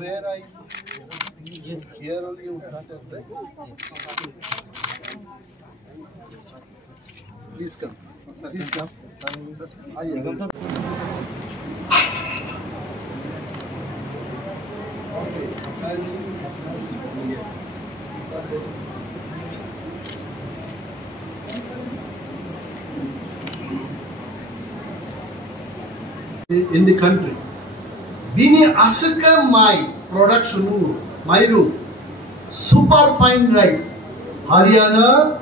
where I here only Udghatak, right? Please come. Please come. In the country, Bini Asaka my production, my room, super fine rice, Haryana,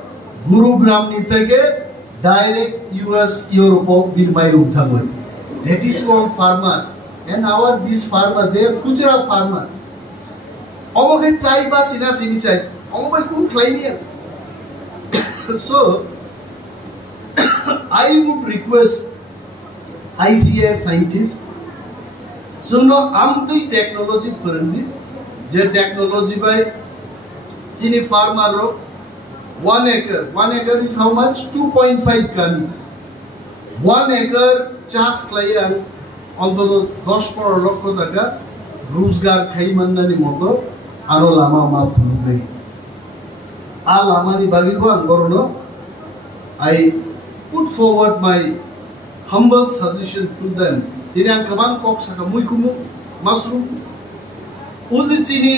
Gurugram Nitake, direct US, Europe, bin my room. That is called farmer. And our this farmer, they are Gujarat farmers. Omoke chai ba sina sini chai. Omoke kun claim So, I would request ICR scientists. So now, I'm the technology friendly. The technology by chini farmer ro 1 acre. 1 acre is how much? 2.5 tons. 1 acre chas klayan ontolo 10 লক্ষ টাকা রোজগার খাই মান্নানি মতো আরো লামা মা ফুলবে আ লামানি বাগিবো আনগরনো I put forward my humble suggestion to them. Ini ang kaban kok saka muy kumu mushroom uji chini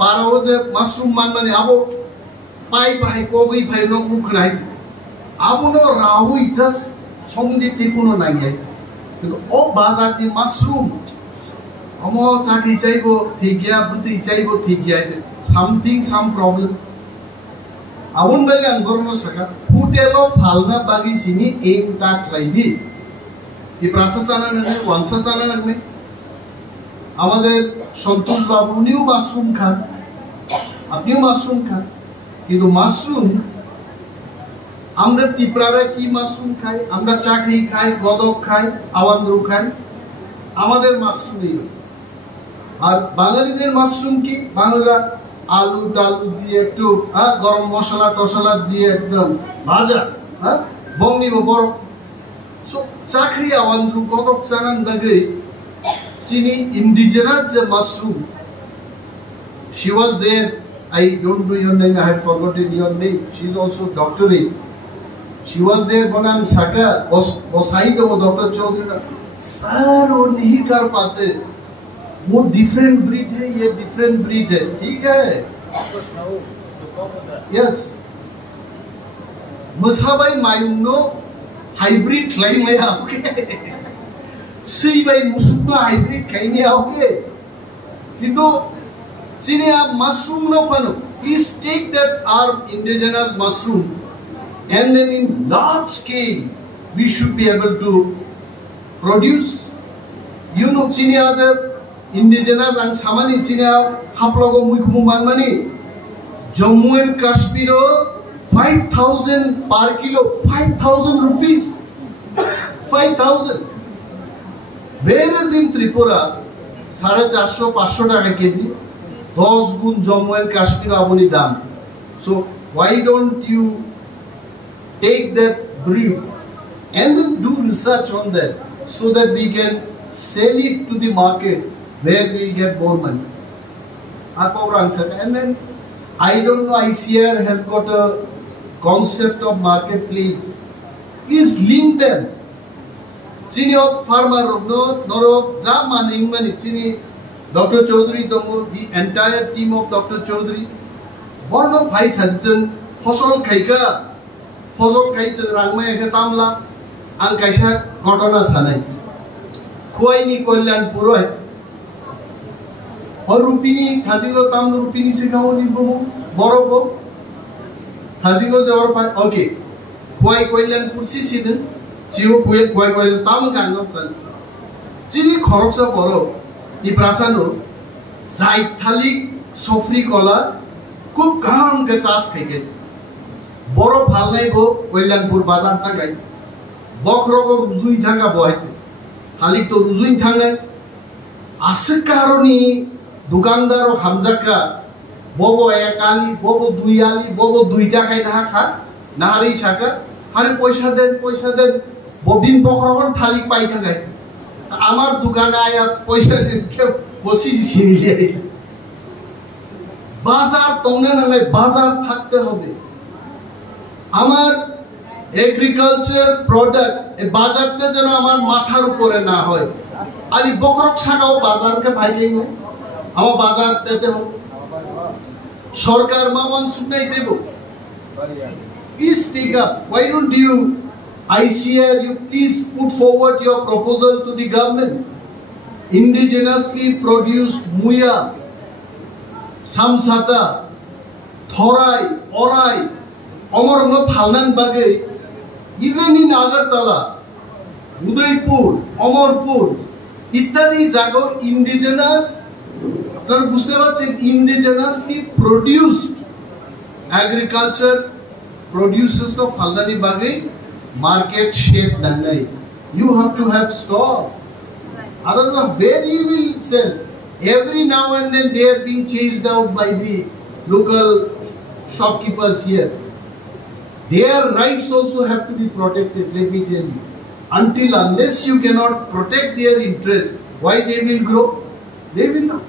para oje mushroom man mane abo pai pai kogi pai no mukhnai abo no rahui just songdi tikuno nai কিন্তু ও বাজারটি mushroom আমো চাকরি চাইবো ঠিক গিয়া বুদ্ধি চাইবো ঠিক গিয়া সামথিং সাম প্রবলেম আবুন বেলে আঙ্গরনো সাকা ফুটেলো ফালনা বাগি সিনি এম তাক লাইদি এই প্রশাসনা নামে ওয়ানসাসানা নামে আমাদের সন্তোষ বাবু উনিও মাশরুম খান আপনিও মাশরুম খান কিন্তু মাশরুম আমরা ত্রিপুরারা কি মাশরুম খাই আমরা চাকরি খাই গদক খাই আওয়ান্দ্র খাই আমাদের মাশরুম নেই আর বাঙালিদের মাশরুম কি বাংলা আলু টালু দিয়ে একটু গরম মশলা টসলা দিয়ে একদম ভাজা বংনিব বড় সো চাকরি আওয়ান্দ্র গদক চানান দাগে চিনি ইন্ডিজিনাস যে mushroom she was there I don't know your name I have forgotten your name she is also doctorate She was there Bonan Saka was side of Dr. Chaudhary. Sir, वो नहीं कर पाते. वो different breed है, ये different breed है. ठीक है? Yes. Masabai mayumno hybrid lain में आओगे. सी भाई मुसुबना hybrid कहीं में आओगे. किंतु चीने आप mushroom न फनो. Please take that our indigenous mushroom. And then in large scale, we should be able to produce. You know, China as indigenous and Samani China haflogo muikumu manmani. Jammu and Kashmir 5,000 per kilo, 5,000 rupees. 5,000. Whereas in Tripura, 450-500 taka kg, 10 gun Jammu and Kashmir aboni dam. So why don't you take that breed and then do research on that so that we can sell it to the market where we get more money. And then I don't know ICR has got a concept of marketplace. Please link them. Chini of farmer noro ja maning mani chini Dr. Chaudhary the entire team of Dr. Chaudhary borno bhai sajjan ফসল খাইকা ফসল খাইছে রাংমাই একে তামলা আং কাইসা ঘটনা ছানাই খুয়াইনি কল্যাণপুর হইছে আর রুপিনি থাজিগো তাম রুপিনি শিখাও নিবো বড় থাজিগো যাওয়ার পায় ওকে খুয়াই কল্যাণপুর সিদিন জিও খুয়াই খুয়াই তাম গান চান চিনি খরচা বড় ই প্রাসানো যাই থালিক সফরি কলা খুব কাম কে চাষ খাইকে বড় ভাল নাইব কল্যাণপুর বাজার টাকায় বখরগর রুজুই থাকা বহাইতে খালি তো রুজুই থাঙ্গে আছে কারণে দোকানদার ও হামজাকা ববো এক আলি ববো দুই আলি ববো 2 টাকায় না খা নাহারি শাকা আরে পয়সা দেন ববিন বখরগর থালি পাই থাকায় আমার দোকানে আয়া পয়সা দিয়ে বসি চিনিলে বাজার তঙ্গে না বাজার থাকতে হবে আমার এগ্রিকালচার প্রোডাক্ট এই বাজারটা যেন আমার মাথার উপরে না হয় আর এই বকরক ছাড়াও বাজারকে ভাইলেই না আমার বাজার দিতে হবে সরকার মামান শুনাই দেব Please take up. Why don't you, ICAR, you please put forward your proposal to the government. Indigenously produced muya, samsata, thorai, orai, omorma phalnan bagay, even in Agartala, Udaipur, Omorpur, ইত্যাদি জায়গা indigenous, আপনারা বুঝতে পারছেন indigenously produced agriculture produces of Haldani Bagai market shape Nanai. You have to have stock. Otherwise, where you will sell? Every now and then they are being chased out by the local shopkeepers here. Their rights also have to be protected, let me tell you. Until unless you cannot protect their interest, why they will grow? They will not.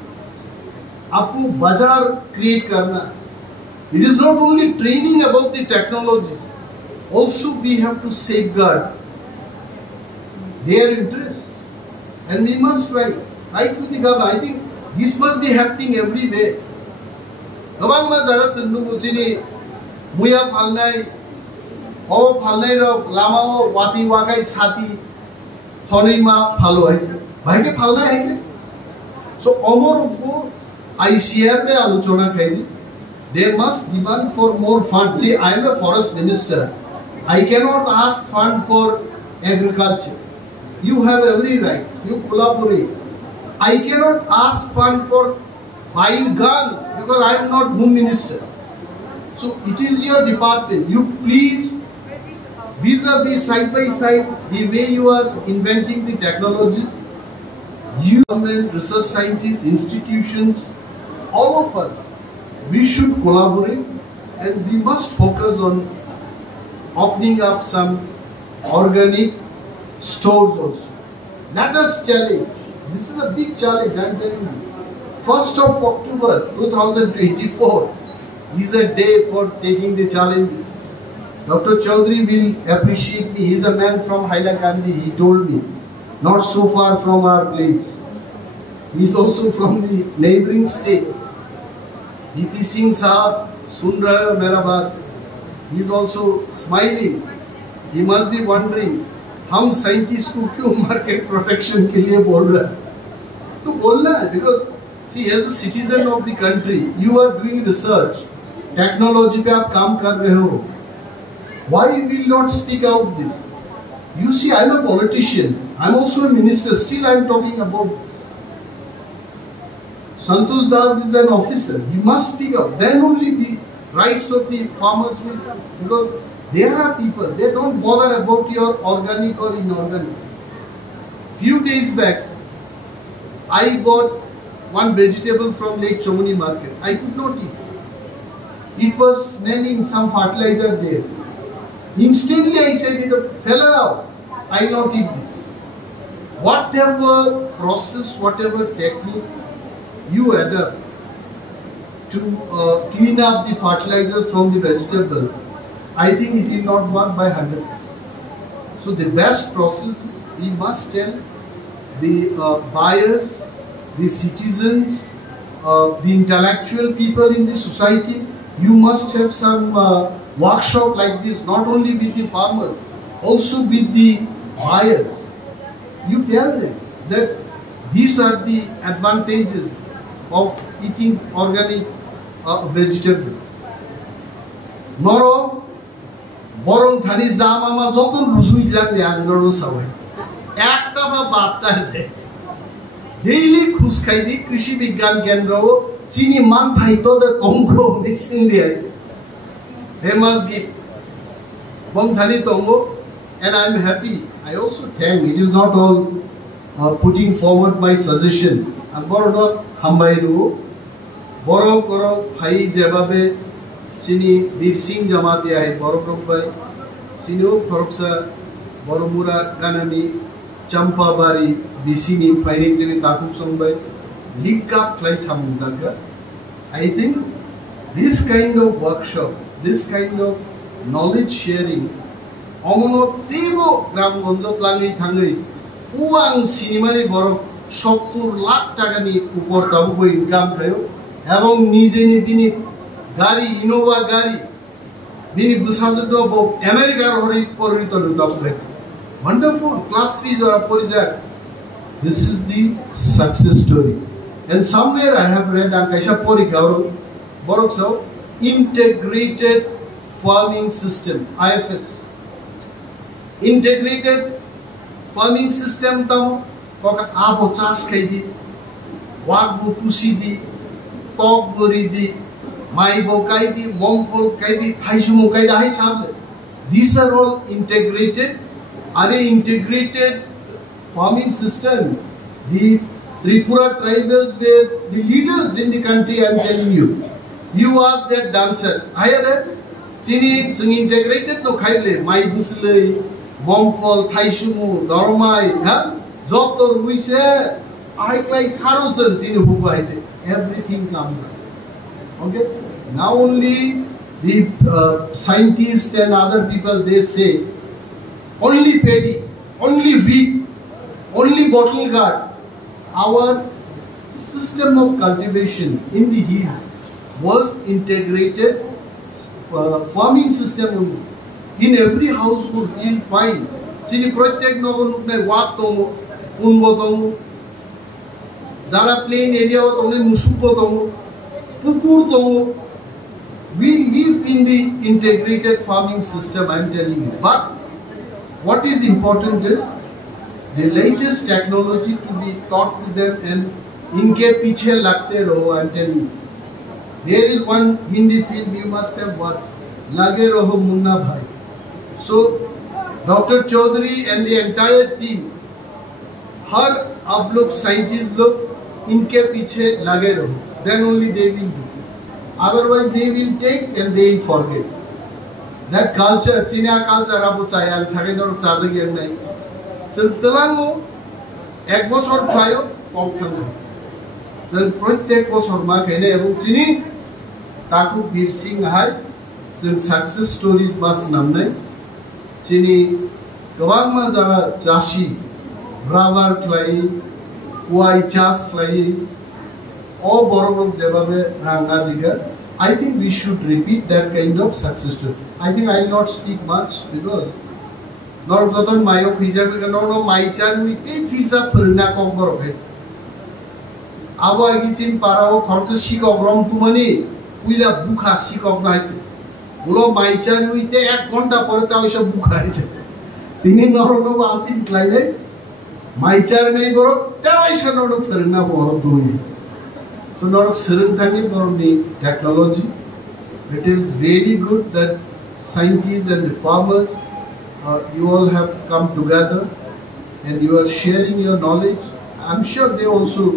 Aapko bazaar create karna. It is not only training about the technologies, also we have to safeguard their interest. And we must write with the government. I think this must be happening everywhere. Gabang ma jaga sunnu buchini muya phalnai o phalnai ro lama o wati wakai sati thonai ma phalo hai bhai ke phalnai hai so omor ko ICAR me alochona kaidi. They must demand for more funds. See, I am a forest minister. I cannot ask fund for agriculture. You have every right. You collaborate. I cannot ask fund for buying guns because I am not Home Minister. So it is your department. You please, vis-a-vis, side by side, the way you are inventing the technologies, you, government, research scientists, institutions, all of us, we should collaborate and we must focus on opening up some organic stores also. Let us challenge. This is a big challenge, I am telling you. 1st of October 2024 is a day for taking the challenges. Dr. Chaudhary will appreciate me. He is a man from Hailakandi, he told me. Not so far from our place. He is also from the neighboring state. DP Singh Sahab, sun rahe ho mera baat. He is also smiling. He must be wondering, हम scientist को क्यों market protection के लिए बोल रहा है? तो बोलना है because see as a citizen of the country, you are doing research, technology पे आप काम कर रहे हो. Why will not speak out this? You see, I am a politician. I am also a minister. Still, I am talking about this. Santosh Das is an officer. He must speak up. Then only the rights of the farmers will come. Because there are people, they don't bother about your organic or inorganic. Few days back, I bought one vegetable from Lake Chomoni market. I could not eat. It was smelling some fertilizer there. Instantly I said, it fell out. I will not eat this. Whatever process, whatever technique you adapt to clean up the fertilizer from the vegetable, I think it will not work by 100%. So the best process is we must tell the buyers, the citizens, the intellectual people in the society, you must have some workshop like this, not only with the farmers, also with the buyers. You tell them that these are the advantages of eating organic vegetable. Noro বরং খানি জাম আমা যত রুজুই লাগে আঙ্গরও সবাই একটা বা বার্তা দেয় ডেইলি খুশ খাই দি কৃষি বিজ্ঞান কেন্দ্র চিনি মান ভাই তোদের তঙ্গ মেশিন দিয়ে they must give bong thani tongo and I am happy. I also thank, it is not all putting forward my suggestion. I'm boro hambairu boro koro bhai jebabe চিনি বীর সিং জামাতে আহে বড় প্রকবাই চিনিও ফরকসা বড় Mura গানামি Champabari, Bisini, financially Takuk Sombai, link up like Samudaka. I think this kind of workshop, this kind of knowledge sharing, Omono Tibo Gram Gondot Langi Tangi, Uang Sinimani Borok, Shoktur Lak Tagani, Upor Tabuko income Kayo, Avon Nizini Bini, Gari, Innova Gari, Bini Busazado, America or Rito. Wonderful, class 3s or Aporizak. This is the success story. And somewhere I have read Ankaisha Porikauro, Borokso, integrated farming system, IFS. Integrated farming system tamo, koka abo chas kaidi, wagbo kusidi, tok boridi, maibo kaidi, mompol kaidi, thaisumo kaidi, hai sable. These are all integrated. Are integrated farming system. The Tripura tribals were the leaders in the country, I am telling you. You ask that dancer, higher that? Sini integrated no khaile, mai busle, momfol, thaisumu, dormai, huh? Jotor wise, I like sarusan, sini hugu everything comes up. Okay? Now only the scientists and other people, they say, only paddy, only wheat, only bottle gourd. Our system of cultivation in the hills was integrated farming system only. In every household, you'll find. Sini protek nagar lukne wak tomo, unbo tomo, zara plain area wa tomo, musupo tomo, pukur tomo. We live in the integrated farming system, I am telling you. But what is important is the latest technology to be taught to them, and inke piche lagte raho, I am telling you. There is one Hindi film you must have watched, Lage Raho Munna Bhai. So, Dr. Chaudhary and the entire team, har ab log scientists log inke piche lage raho, then only they will do. Otherwise they will take and they will forget. That culture, China culture, Abu Sayang, Sagador Chadagi and Nai. Sintalango, Ekbosor Payo, Poktan. Sen Protek was or Makene, Abu Chini, Taku Bir Singh High, Sen success stories was Namne, Chini, Kawagma Zara Chashi, Bravar Clay, Kuai Chas Clay, or Borobok Zebabe Rangaziga. I think we should repeat that kind of success story. I think I will not speak much because Lord Zotan Mayo Pizza, no, my child, we take pizza for Nakok Borobet. Our Agicin Parao, Conscious Shik of Rom to money, with a Buka Shik of night. Ulo, my child, we take at Conta Porta Buka. Tinin or no, I think like my child neighbor, tell I shall not look for enough of doing it. So, not certain for the technology. It is really good that scientists and the farmers, you all have come together and you are sharing your knowledge. I'm sure they also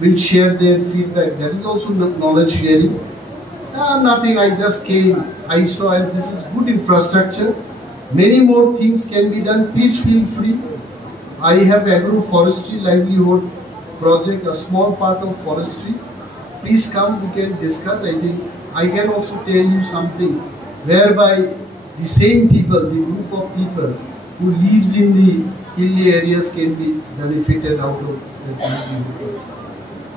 will share their feedback. That is also knowledge sharing. Nothing, I just came, I saw, and this is good infrastructure. Many more things can be done. Please feel free. I have agroforestry livelihood project, a small part of forestry. Please come, we can discuss. I think I can also tell you something whereby the same people, the group of people who lives in the hilly areas can be benefited out of the.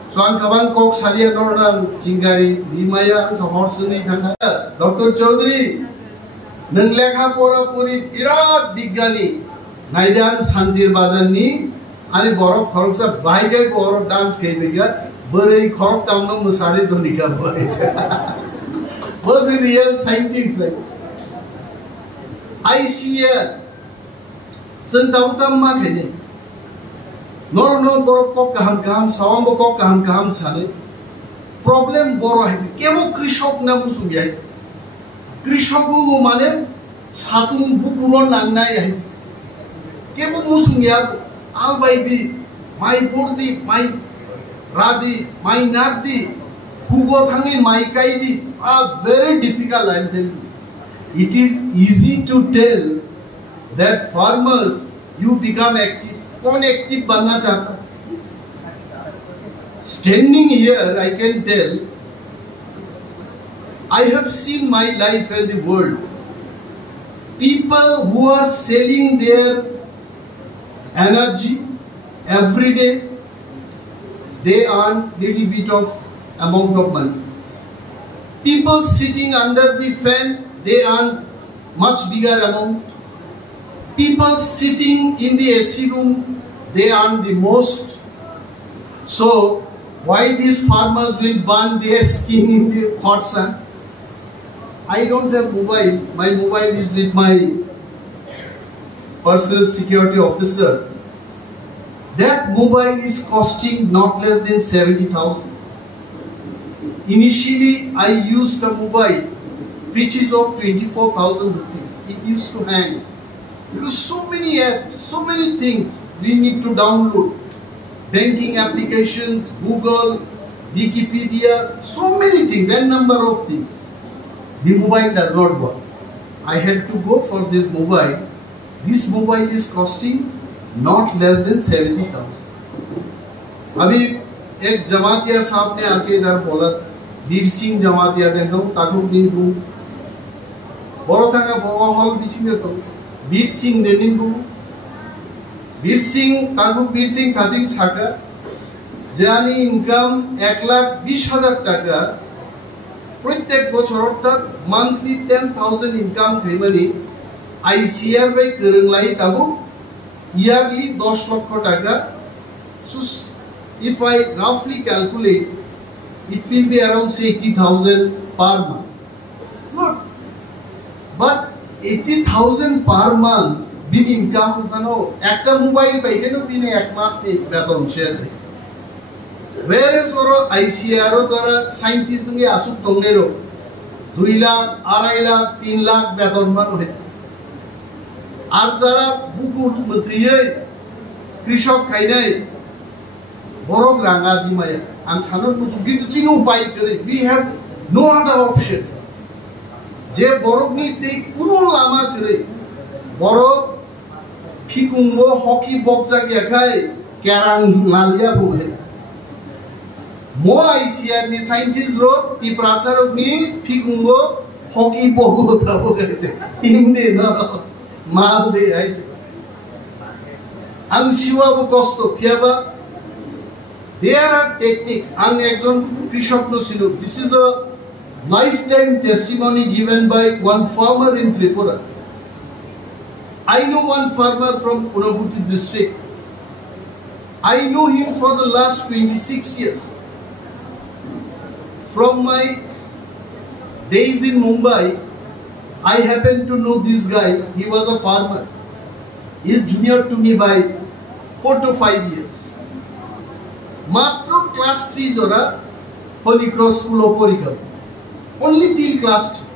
So I'm Kavan Kok Saria Nordang Chingari, Dimaya, so Horsuni Kanga, Dr. Chaudhary, Nanglekha Pora Puri, Irat Bigani, Naidan Sandir Bazani, and a Borok Koroksa, Baika Borok dance Kabiga. Very corrupt among Musari Donika boys. Was a real scientist. Like I see a Santautam Makene. No Borok Kaham, Sawambo Kaham Sane. Problem Boro has Kemo Krishok Namusuyat. Krishoku Mane, Satum Bukuron and Naya. Kemo Musunya, Albaidi, my Burdi, my Radi, my Nadi, Hugo Hangi, my Kaidi are very difficult, I tell you. It is easy to tell that farmers, you become active. connective बनना चाहता. Standing here, I can tell, I have seen my life and the world. People who are selling their energy every day, they earn little bit of amount of money. People sitting under the fan, they earn much bigger amount. People sitting in the AC room, they earn the most. So why these farmers will burn their skin in the hot sun? I don't have mobile. My mobile is with my personal security officer. That mobile is costing not less than 70,000. Initially, I used a mobile which is of 24,000 rupees. It used to hang. There are so many apps, so many things we need to download. Banking applications, Google, Wikipedia, so many things, n number of things. The mobile does not work. I had to go for this mobile. This mobile is costing not less than 70,000. अभी एक जमातिया साहब ने आके इधर बोला, बीर सिंह जमातिया देखो ताकू निंगू, बड़ो था का बाबा हॉल बीसिंग देखो, बीर सिंह दे निंगू, बीर सिंह ताकू बीर सिंह थाजिंग साका, जानी इनकम 1,20,000 টাকা প্রত্যেক বছর অর্থাৎ মান্থলি 10,000 ইনকাম খাইমানি আইসিআর বাই করংলাই তাবো ইয়ারলি 10 লক্ষ টাকা. So if I roughly calculate, it will be around say 80,000 per month. Good. But 80,000 per month with income kano ekta mobile pai keno bine ek mas te beton share. Whereas oro ICR o jara scientist nge asuk dongnero 2 lakh, 2.5 lakh, 3 lakh beton man hoy. Ar jara bukur mtriye krishok khainai borok rangaji maya ang sanor musu kintu chino upai kore we have no other option je borok ni te kuno lama kore borok phikungbo hockey boxa ge khai kerang nalia bole mo ICR ni scientist ro ti prasarok ni phikungbo hockey bogu thabo geche inde na mal de aiche ang siwa bo kosto kiaba. There are technique. Ang ekjon krishok no chilo. This is a lifetime testimony given by one farmer in Tripura. I know one farmer from Unabhuti district. I know him for the last 26 years. From my days in Mumbai, I happened to know this guy. He was a farmer. He is junior to me by 4 to 5 years. Matro class 3 jora Holy Cross School of Porikam. Only till class 3.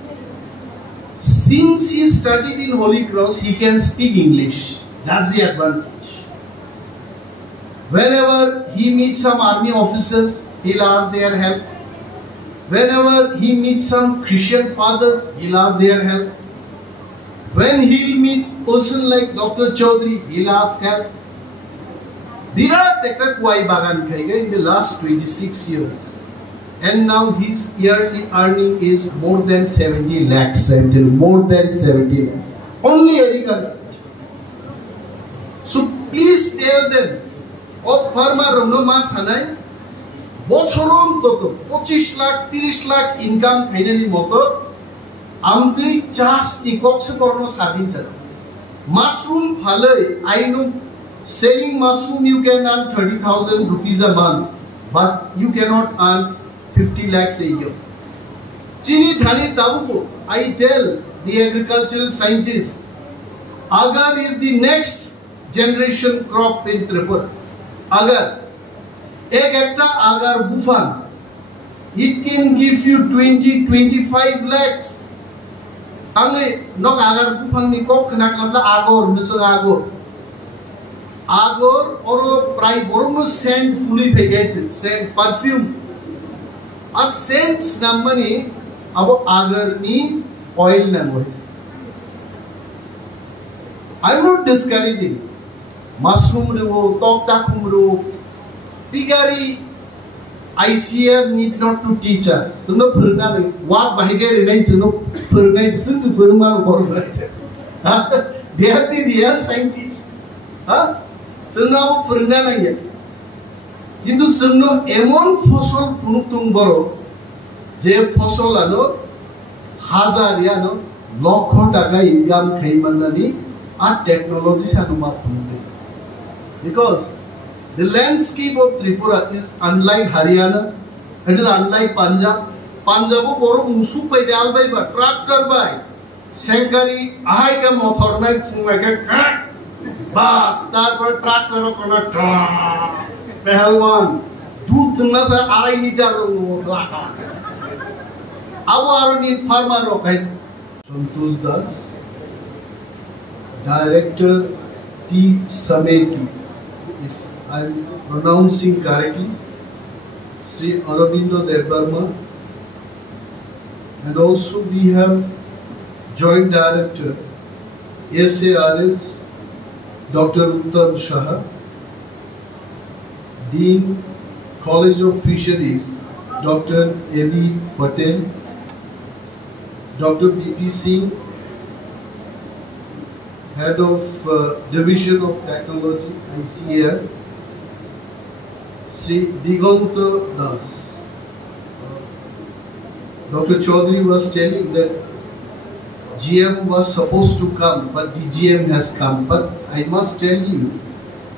Since he studied in Holy Cross, he can speak English. That's the advantage. Whenever he meets some army officers, he'll ask their help. Whenever he meets some Christian fathers, he'll ask their help. When he'll meet person like Dr. Chaudhary, he'll ask help. Virat ekta kuai bagan khaiga in the last 26 years, and now his yearly earning is more than 70 lakhs, more than 70 lakhs. Only agriculture. So please tell them of farmer no mas hanai bochoron toto 25 lakh 30 lakh income khainani moto amti chas ti kokse korno sadin jara mushroom phalai I know. Selling mushroom you can earn 30,000 rupees a month, but you cannot earn 50 lakhs a year. Chini dhani tabuko, I tell the agricultural scientists, agar is the next generation crop in Tripura. Agar, ek ekta agar bufan, it can give you 20-25 lakhs. Ange nok agar bufan ni kok khanak namla agor nusang agor. Agor oro prai borno scent fully pegetse scent perfume a scent namani abo agar ni oil nam hoye. I am not discouraging. mushroom revo, toktakum revo, pigari ICR need not to teach us. So no pernah what bahaya renai so pernah itu tu pernah orang they are the real scientists. So no pernah lagi. Hindu semno emon fosol punutung boro je fosol ano hazar ya no lokho taka income khaimandani a technology sanuma phunde because the landscape of Tripura is unlike Haryana, it is unlike Punjab. Punjab boro musu pai dal bai ba tractor bai shankari ahai ka motor nai phunga bas tarpor tractor kona ta pehalwan दूध दुंगा से 2.5 litre रोगा अब आरोनी farmer रोका संतोष दास director T Sameti, if I am pronouncing correctly, Sri Aurobindo Debbarma, and also we have Joint Director SARS Dr. Uttam Shah, Dean College of Fisheries Dr. A.B. Patel, Dr. B.P. Singh, Head of Division of Technology ICAR, Sri Diganta Das. Dr. Chaudhary was telling that GM was supposed to come, but DGM has come. But I must tell you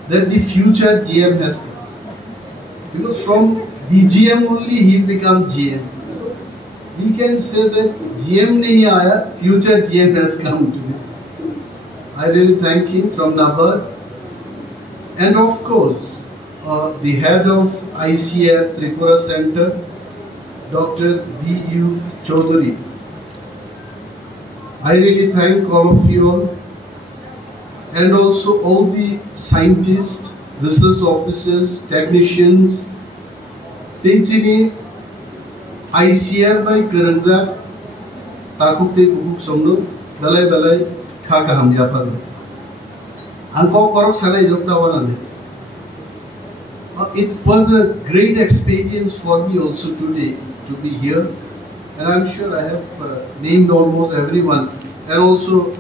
that the future GM has come. Because from DGM only he become GM. So we can say that GM nahi aaya, future GM has come today. I really thank him from NABARD. And of course, the head of ICR Tripura Center, Dr. B.U. Chaudhary. I really thank all of you all, and also all the scientists, research officers, technicians. Teaching ICR by Keranja, Takukte Bukuk Somno, Balai Balai, Kaka Hamjapar. Angkok Korok Salai Jokta Wanane. It was a great experience for me also today to be here, and I'm sure I have named almost everyone, and also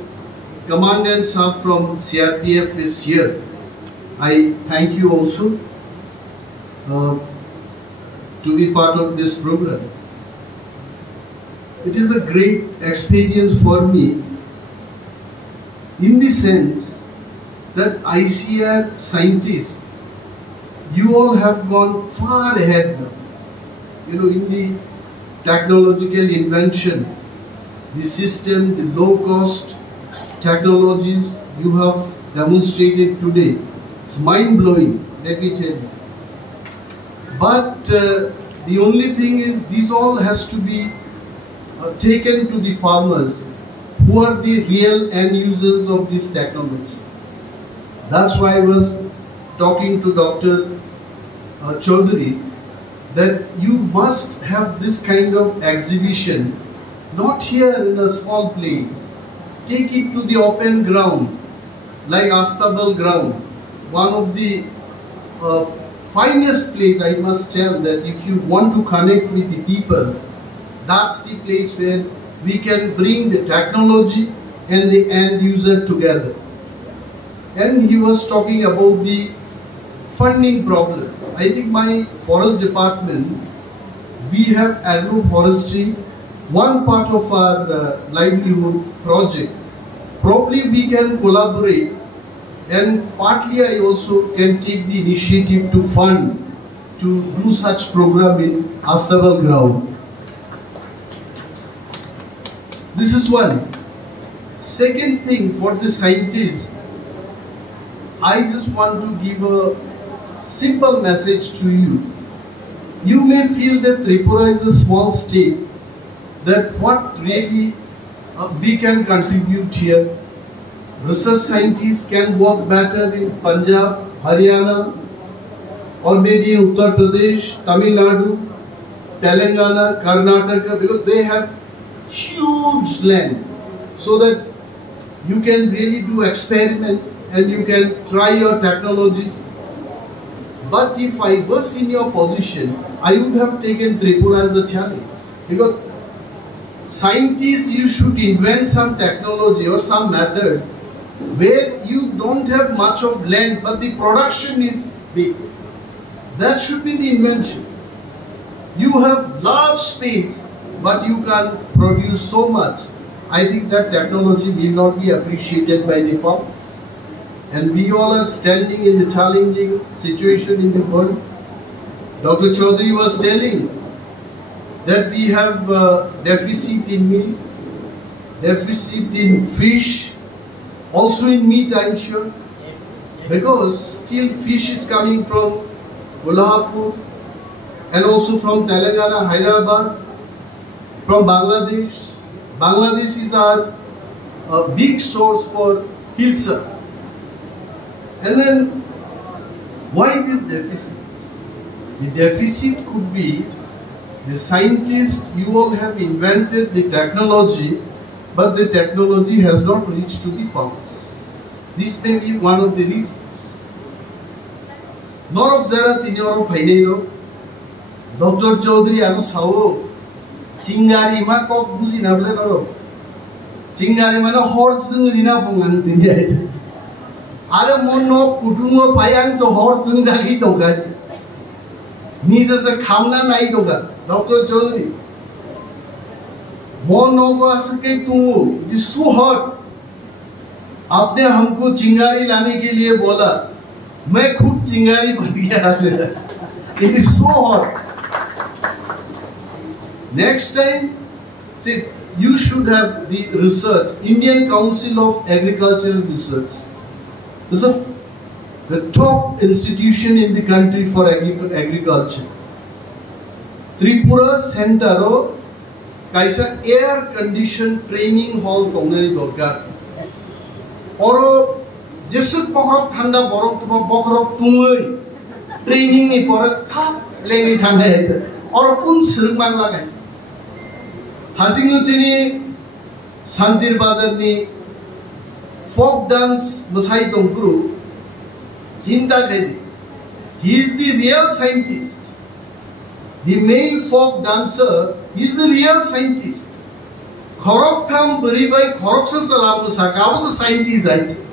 Commandant Sahab from CRPF is here. I thank you also to be part of this program. It is a great experience for me in the sense that ICR scientists, you all have gone far ahead now. You know, in the technological invention, the system, the low cost technologies you have demonstrated today. It's mind blowing, let me tell you. But the only thing is, this all has to be taken to the farmers who are the real end users of this technology. That's why I was talking to Dr. Chaudhary that you must have this kind of exhibition, not here in a small place. Take it to the open ground, like Astabal ground, one of the finest place. I must tell that if you want to connect with the people, that's the place where we can bring the technology and the end user together. And he was talking about the funding problem. I think my forest department, we have agroforestry, one part of our livelihood project. Probably we can collaborate, and partly I also can take the initiative to fund to do such program in Astabal ground. This is one. Second thing, for the scientists, I just want to give a simple message to you. You may feel that Tripura is a small state, that what really we can contribute here. Research scientists can work better in Punjab, Haryana, or maybe in Uttar Pradesh, Tamil Nadu, Telangana, Karnataka, because they have huge land, so that you can really do experiment and you can try your technologies. But if I was in your position, I would have taken Tripura as a challenge. Because scientists, you should invent some technology or some method where you don't have much of land, but the production is big. That should be the invention. You have large space, but you can produce so much. I think that technology will not be appreciated by the farmers. And we all are standing in the challenging situation in the world. Dr. Chaudhary was telling that we have deficit in milk, deficit in fish, also in meat, I'm sure. Because still fish is coming from Kolhapur and also from Telangana, Hyderabad, from Bangladesh. Bangladesh is our big source for hilsa. And then, why this deficit? The deficit could be the scientists, you all have invented the technology, but the technology has not reached to the farmers. This may be one of the reasons. Norok Zara Tinoro Painero, Dr. Chaudhary Ano Sao, Chingari Makok Buzinable Noro, Chingari Mana horse in Rina Pongan Tinjay. Ada mono kutungo payang so horse in Zagi Togat. Nisa a Kamna Naidoga, Dr. Chaudhary. Mono go asake tungo, it is so hot. आपने हमको चिंगारी लाने के लिए बोला, मैं खुद चिंगारी बन गया आज. It is so hot. Next time, see, you should have the research, Indian Council of Agricultural Research. This is the top institution in the country for agriculture. Tripura Center of kaisa air conditioned training hall tongnani dorkar. Oro jesut bokrok thanda borok tuma bokrok tungoi training ni pora thap lengi thanda ete. Oro kun sirman lagai. Hasingu chini Santir Bazar ni folk dance Masai Tongkuru, Sinta Kedi. He is the real scientist. The male folk dancer is the real scientist. Khorok tham bari bai khorok sa salam sa ka was a scientist I think.